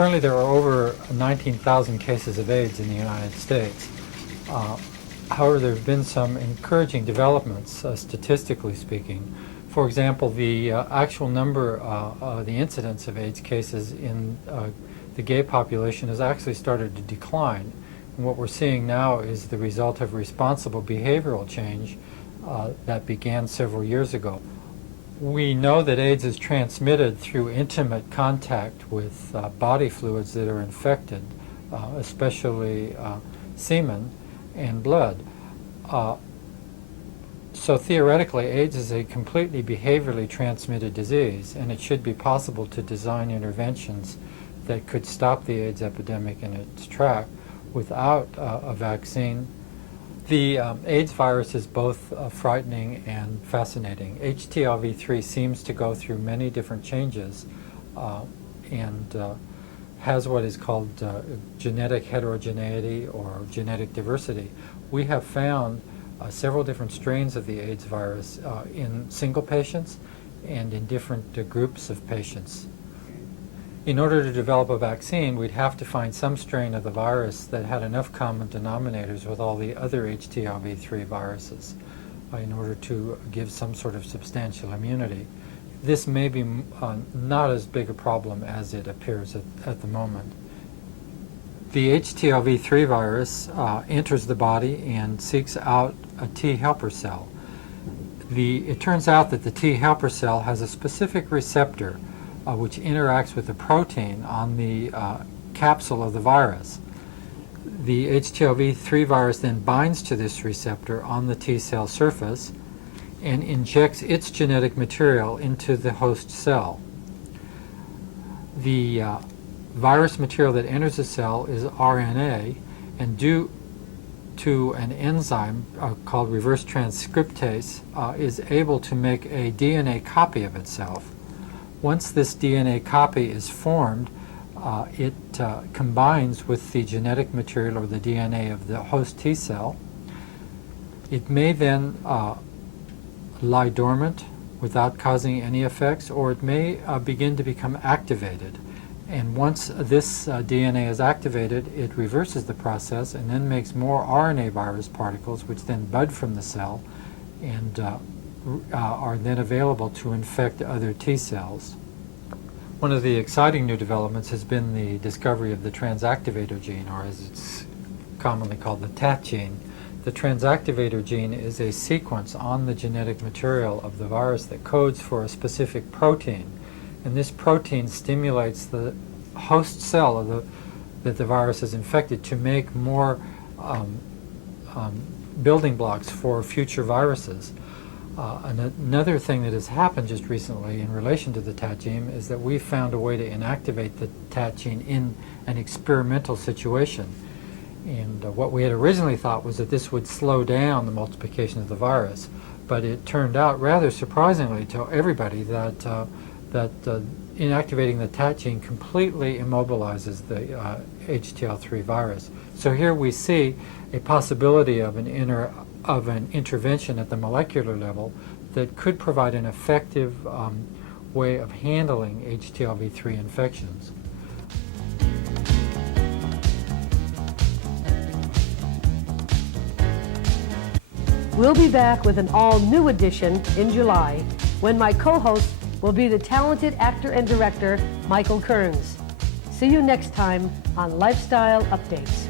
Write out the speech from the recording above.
Currently there are over 19,000 cases of AIDS in the United States. However, there have been some encouraging developments, statistically speaking. For example, the actual number, the incidence of AIDS cases in the gay population has actually started to decline. And what we're seeing now is the result of responsible behavioral change that began several years ago. We know that AIDS is transmitted through intimate contact with body fluids that are infected, especially semen and blood. So theoretically, AIDS is a completely behaviorally transmitted disease, and it should be possible to design interventions that could stop the AIDS epidemic in its track without a vaccine. The AIDS virus is both frightening and fascinating. HTLV3 seems to go through many different changes and has what is called genetic heterogeneity or genetic diversity. We have found several different strains of the AIDS virus in single patients and in different groups of patients. In order to develop a vaccine, we'd have to find some strain of the virus that had enough common denominators with all the other HTLV3 viruses in order to give some sort of substantial immunity. This may be not as big a problem as it appears at the moment. The HTLV3 virus enters the body and seeks out a T helper cell. It turns out that the T helper cell has a specific receptor which interacts with the protein on the capsule of the virus. The HTLV3 virus then binds to this receptor on the T cell surface and injects its genetic material into the host cell. The virus material that enters the cell is RNA, and due to an enzyme called reverse transcriptase, is able to make a DNA copy of itself. Once this DNA copy is formed, it combines with the genetic material or the DNA of the host T cell. It may then lie dormant without causing any effects, or it may begin to become activated. And once this DNA is activated, it reverses the process and then makes more RNA virus particles, which then bud from the cell and are then available to infect other T cells. One of the exciting new developments has been the discovery of the transactivator gene, or as it's commonly called, the TAT gene. The transactivator gene is a sequence on the genetic material of the virus that codes for a specific protein. And this protein stimulates the host cell that the virus is infected to make more building blocks for future viruses. Another thing that has happened just recently in relation to the TAT gene is that we found a way to inactivate the TAT gene in an experimental situation. And what we had originally thought was that this would slow down the multiplication of the virus, but it turned out rather surprisingly to everybody that inactivating the TAT gene completely immobilizes the HTL3 virus. So here we see a possibility of an intervention at the molecular level that could provide an effective way of handling HTLV3 infections. We'll be back with an all-new edition in July, when my co-host will be the talented actor and director Michael Kearns. See you next time on Lifestyle Updates.